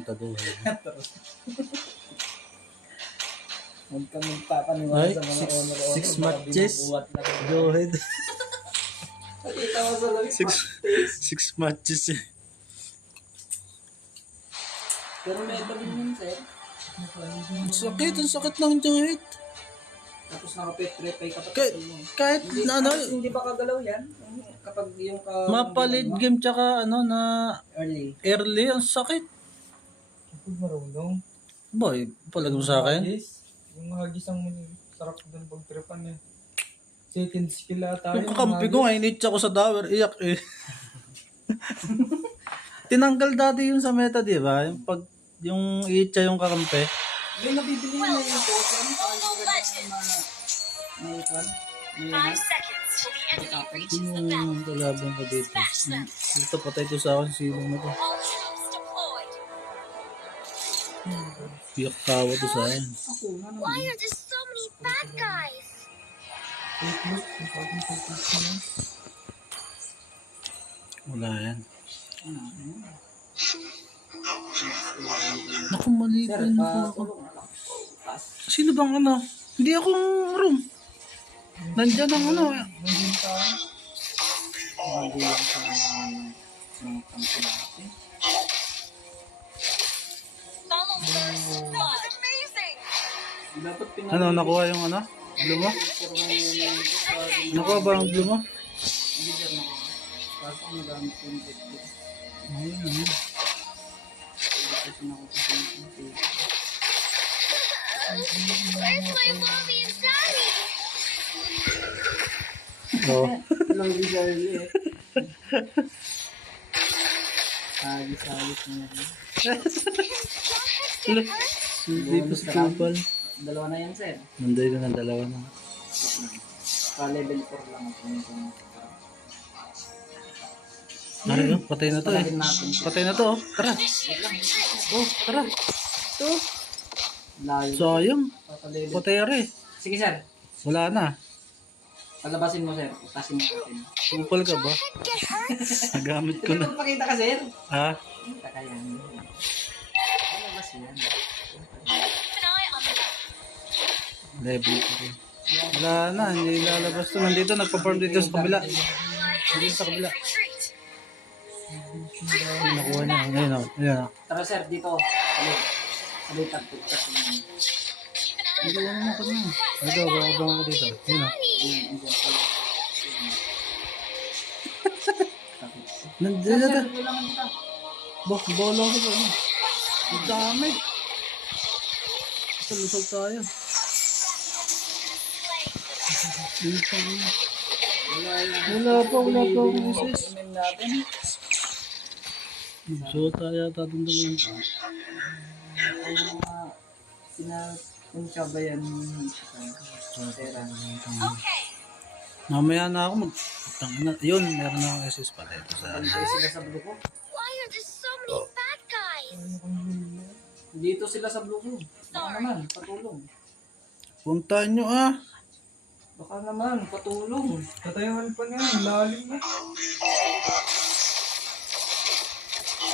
Taduhin. Huwag kang magpapaniwala Ay, sa mga honor-honor. 6 matches. Taduhin. Nakita mo sa lamig, 6 matches eh. pero may iba din yun, sir. Ang sakit ng joint. Tapos nakapetrepay ka pa. Kahit Hindi, na ano, hindi ba kagalaw yan? Kapag yung mapalid game tsaka ano na early. ang sakit. Kapag marunong. Boy, palag mo sa akin. Yung hagis ang sarap doon pagtripan eh. Second skill ata Yung kakampi ko nga, initch ako sa tower, iyak eh. Tinanggal dati yung sa meta, di ba? Yung pag, yung itcha yung kakampi. May nabibili na yung token. May ikon. May 5 seconds till the enemy reaches the Yung battlefield. kalabang ko dito. Dito patay to sa akin, silong na to. All troops deployed. Iyak tawa to sa akin. ako na naman. Why are there so many bad guys? Wala yan. Naku, mali pa Sir, yun ako. tulong na lang. Pass. Sino bang ano? Hindi akong room. Nandyan ang ano. Hindi yung sa mga kampo natin. Follow first. That was amazing. Dapat Ano, nakuha yung ano? Blue mo? Nakuha ba ang blue mo? Hindi sir nakuha. Kaso ang nagamit ko yung dito. Ayun, ayun. Kasi nakuha ko yung dito. Where's my mommy and daddy? Oo. Lang din siya eh. Agis-agis na yan. Hindi pa sa kupal. Dalawa na yan sir. Nanday ko ng dalawa na. Level 4 lang ako. Tara, no? Patay na to eh. Palagin natin. Patay na to oh. Tara. Oh, tara. Ito. Layo. Sayang. Papalevel. Patay ari. Sige sir. Wala na. Palabasin mo sir. Utasin mo natin. Kupal ka ba? Get hurt? Nagamit ko na. Magpakita ka sir. Ha? Kita ka yan. Palabas yan. Keep an eye on the map. Level ko rin. Wala na. Hindi lalabas to. Nandito. Nagpa-farm dito sa kabila. Dito sa kabila. Retreat. Nakuha niya. Ayun o. Ayun o. Tara sir dito. Sabay tagtugtas mo. Keep an eye Hindi on ko naman ako na. Ito. Babang ako dito. Ayun o. Nandiyan na ta. Bak, bola ko ba? Ang dami. Lusog tayo. Wala pa akong isis. So tayo tatong dalawang. Sinapunta ba yan? Pera. Okay. Mamaya na ako mag... Tangina. Yun, meron na akong isis pala ito sa... Antay sila sa blue ko. Why are there so many bad guys? Dito sila sa blue ko. Baka naman, patulong. Puntahan nyo ah. Baka naman, patulong. Tatayahan pa na yan. Lalim na.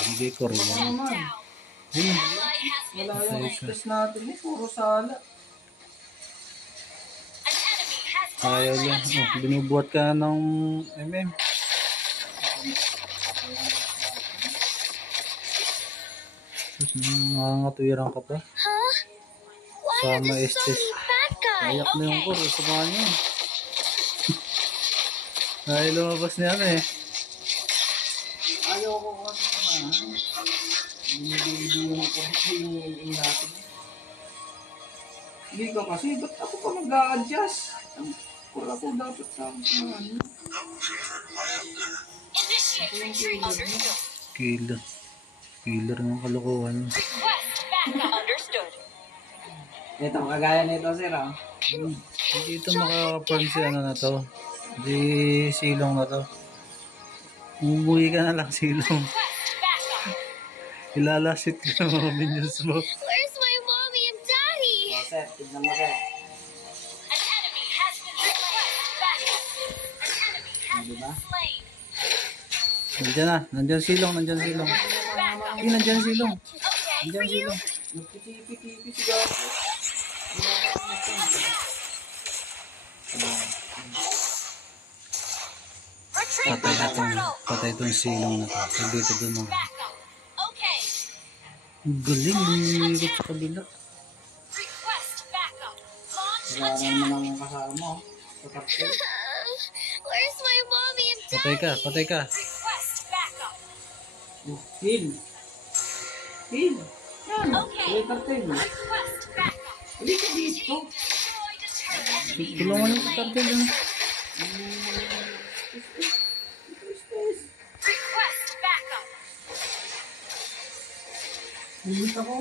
Hindi ko rin. Baka naman. Yun. Wala yung stress natin eh. Puro sala. Ayaw lang. Oh, binubuhat ka ng MM. Nangangatwiran ka pa. Huh? Why are Sama there so estes. many bad guys? Ayak na yung kuro. Samahan nyo. Ay, lumabas niya na eh. Ayaw ko kasi samahan. Binibili yung yung natin. Hindi ka kasi, ba't ako pa mag-a-adjust? Wala ko dapat sa samahan. Initiate retreat. Understood. Killer. Killer ng kalokohan. Request backup. Understood. Ito, kagaya nito sir ah. Hindi ito makaka-farm si ano na to. Hindi silong na to. Umuwi ka na lang silong. Request backup. Ilalasit ka ng mga minions mo. Where's my mommy and daddy? O sir, tignan mo sir. An enemy has been request backup. An enemy has Diba? been slain. Nandiyan na. Nandiyan silong. Nandiyan silong. Backup. Nandiyan silong. Okay. Andiyan sila. Nagpitipi-tipi si Gago. Wala na akong nagpunta. Retreat Patay from the itong, turtle. patay itong silong na to. So dito doon mga. Back up. Okay. Ang galing, lumilikot sa kabila. Request backup. Launch Wala na attack. naman ang kasama. Oh. Sa kartel. Where's my mommy and Patay ka, patay ka. Request backup. Oh, heal. Heal. Yan. Okay. May kartel. Request backup. Halika dito. Destroy the turtle enemy. Tulungan yung kartel yun. Request backup. Hilit ako.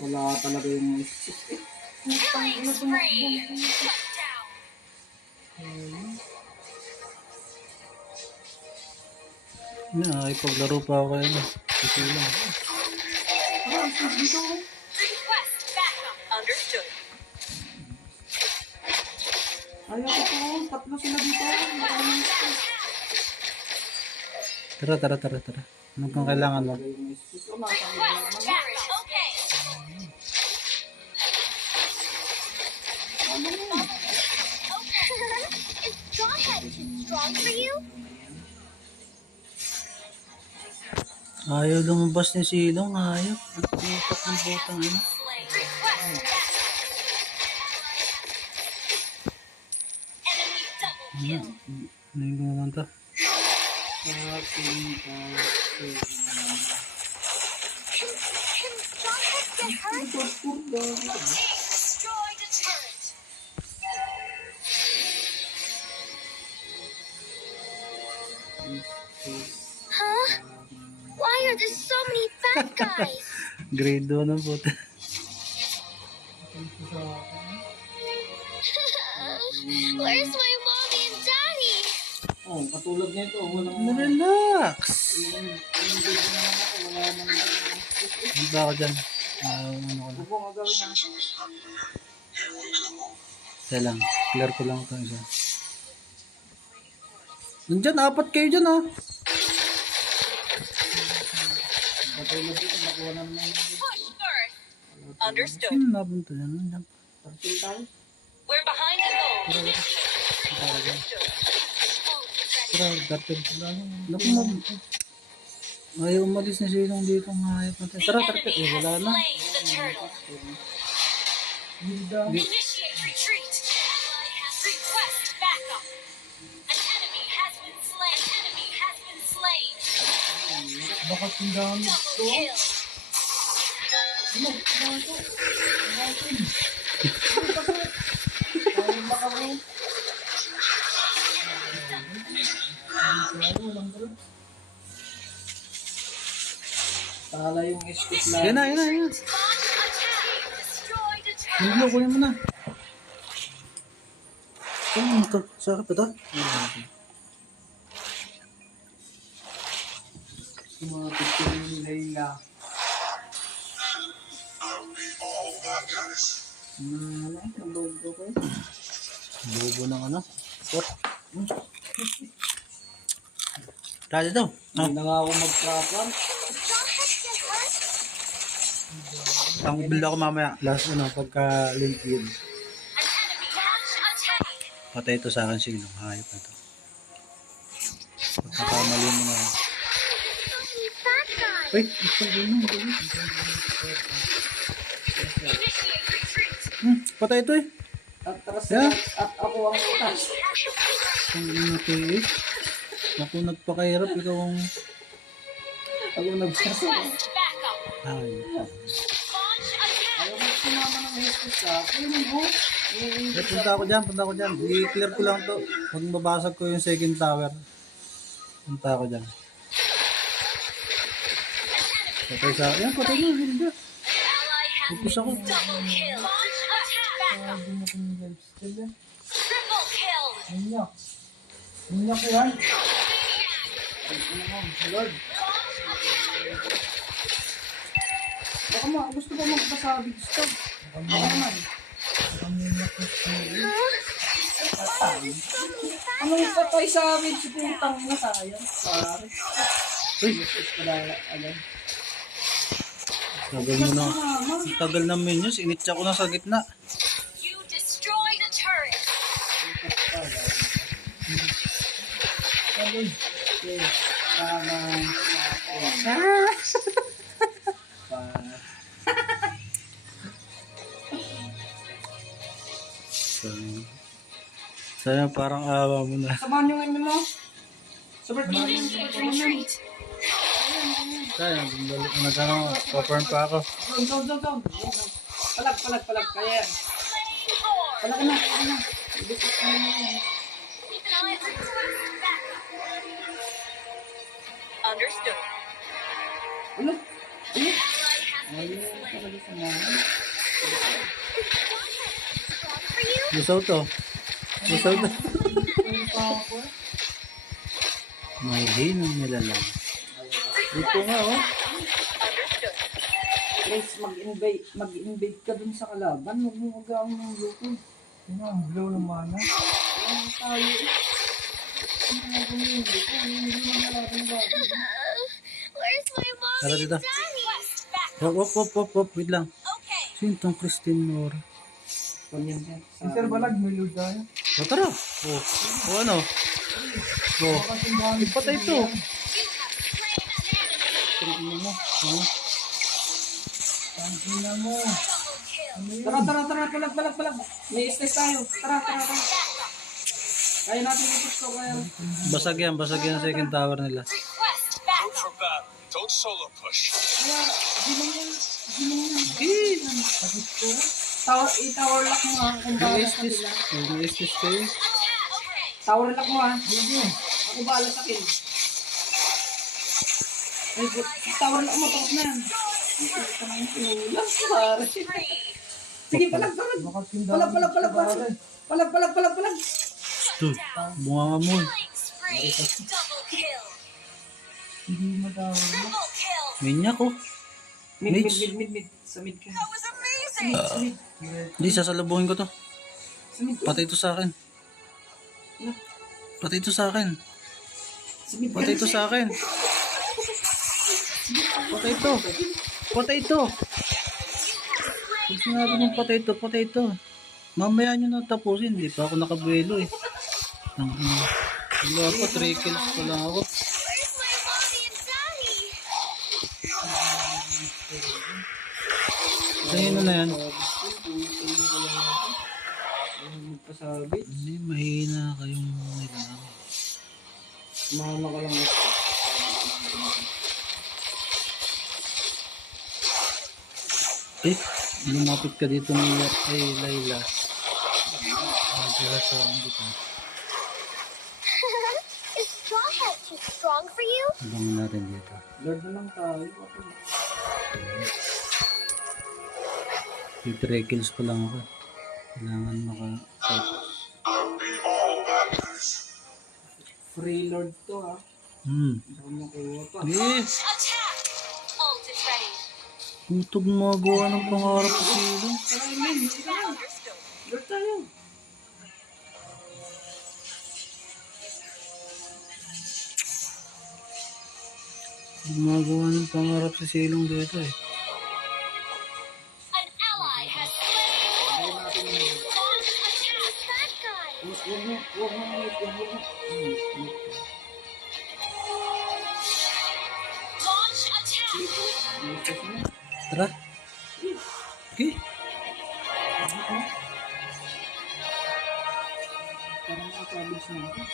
Wala talaga yung assist. Killing spree. Shut down. Ipaglaro pa ako kayo. Kasi lang. Request backup. Understood. Ayaw ko to. Tatlo sila dito. Maraming assist. Tara, tara, tara, tara. Ano kang kailangan mo? Yung assist. O, nasa Request backup. Okay. Is Jawhead too strong for you? Ayaw lumabas ni silong, ayaw. Ang tutak ng botang ano. Slain. Request backup. Enemy double kill. Ano yung gumawa to? Can Jawhead get hurt? Destroy the turret. Huh? Why are there so many bad guys? Grade 2 ng puta. Where's my mommy and daddy? Oh, katulad nito. Walang Relax! yung baby naman ako. Wala naman assist. Punta ako dyan. Ano ko na. Huwag mo gagawin na. Kaya lang. Clear ko lang ito isa. Nandyan, apat kayo dyan ah. Katulad dito. Nakuha na naman yung Push first. Understood. Sino nabunta dyan? Nandyan. kartel tayo. We're behind the goal. Punta ako dyan. Hold ready. Tara, dapat. Naku mo. Ayaw umalis na silong dito. Mahayap natin. The Tara, enemy tara. Eh, has wala na. slain the turtle. Initiate retreat. Ally has request backup. An enemy has been slain. Enemy has been slain. Bakit yung dami? Double kill. Tala yung assist lang. Yan na, yan na, yan na. Launch attack. Destroy the turtle. Hindi mo, kunin mo na. Ano ito? Sakit ba ito? Yung mga picture ni Layla. Nalog ko. Bobo ng ano? What? Tara dito. Ah, Hindi na nga ako mag-trapper. Jawhead get hurt? ang build ako mamaya. Last ano, pagka link yun. An enemy launch attack. Patay ito sa akin silong. Hayop na ito. Pagkakamali mo na. Bad guys. Uy, ito yun. Initiate retreat. Patay ito eh. At tras Yeah. at ako ang utas. Ang natin eh. Ako nagpakahirap. Ikaw ang... Ako nagbasa. Request backup. Ay. Launch attack. Ayaw mo sumama ng assist sa akin. Mo. Eh, punta ako dyan, punta ako dyan. I-clear ko lang to. Pag mabasag ko yung second tower. Punta ako dyan. Patay sa... Yan, patay na. Hindi. An ally has Focus ako. double kill. Launch attack backup. Hindi mo kung lifesteal yan. Triple kill. Minyak. Minyak yan. Lord. Baka gusto ko magpasabig stop. Baka naman. Ang minyak na siya. Ano yung patay sa amin? Si putang na sayang. Pare. Uy, Assist ko lang agad. Tagal mo na. Ang tagal na minions. Initsa ko na sa gitna. You destroyed a turret. Sayang parang awa mo na. Sabahan yung ano mo. Sabert mo yun. Sabert mo yun. Retreat. Sayang, nagano, popcorn pa ako. Down. Palag. Kaya yan. Slain Horde. Palag na. Ibigay ko na yan. I request backup. Understood. Ano? Ally has been Ayun, slain. talaga sa mga. For you. Lusaw to. May hinong nilalang. Dito nga oh. Understood. Guys, mag-invade ka dun sa kalaban. Huwag mo magawang ng grupo. Yun ang blow ng mana. Ano tayo? Ano nga yung grupo? Hindi mo nalaban na bago. Where's my mommy Tara dito. and daddy? Request backup. Hop. Wait lang. Okay. Sino tong Christine Nora? Ganyan siya. Si Sir Balag, may load tayo. O tara. O ano? O. Ipatay to. You have slain an enemy. Tingnan mo. O. Ang ina mo. Double kill. Tara. Palag. May stress tayo. Tara. Backup. Kaya natin ipos ko kaya. Basag yan ang second tower nila. Request backup. For battle, don't solo push. Kaya, ginaw yan. I-tower lock mo ha. Kung May bahala sa estis. kanila. May estis kayo. Okay. Tower lock mo ha. Ako bahala sa kill. Ay, tower lock mo. Tapos na yan. Ulang pare. Free. Sige, palag. Palag. Ito. Bunga mo. Killing spree. Double kill. Hindi matawag. Triple kill. Minyak ko. Mid. Sa mid ka. That was amazing. Sa mid. Hindi, sasalubungin ko to. Sa mid. Patay to sa akin. Patay to sa akin. Sa mid. Patay to sa akin. Patay to. Huwag sinabi mong patay to. Mamaya nyo na tapusin. Hindi pa ako nakabuelo eh. Wala pa, 3 kills pa lang ako. Where's my mommy and daddy? Sa'yo na yan. Magpasabit. Hindi, mahina kayong nilang. Mahama ka lang. Eh, lumapit ka dito ni Layla. Dila sa dito. Is Straw Hat too strong for you? Abangan natin dito. Lord na lang tayo. 3 kills pa lang ako. Kailangan Free Lord to ha. Baka makuha pa. Eh, Attack! Ult is ready. utog magawa ng pangarap ko sila. Tara, Amen. Understood. Lord tayo. Gumagawa ng pangarap sa silong dito eh. An ally has slain. Launch attack. That guy. Huwag mo mute. Launch attack. Tara. Okay. Parang nakasabit sa natin.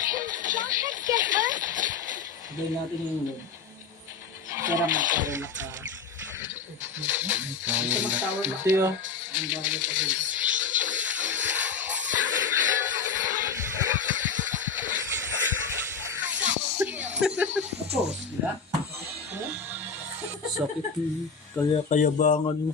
Can Straw Hat get hurt? Sabihin natin yung Lord. Tara, mag-tower lock ka. Mag-tower lock Ito yun. ang bago sa kill. Tapos, di ba? Sakit. Kayabangan mo.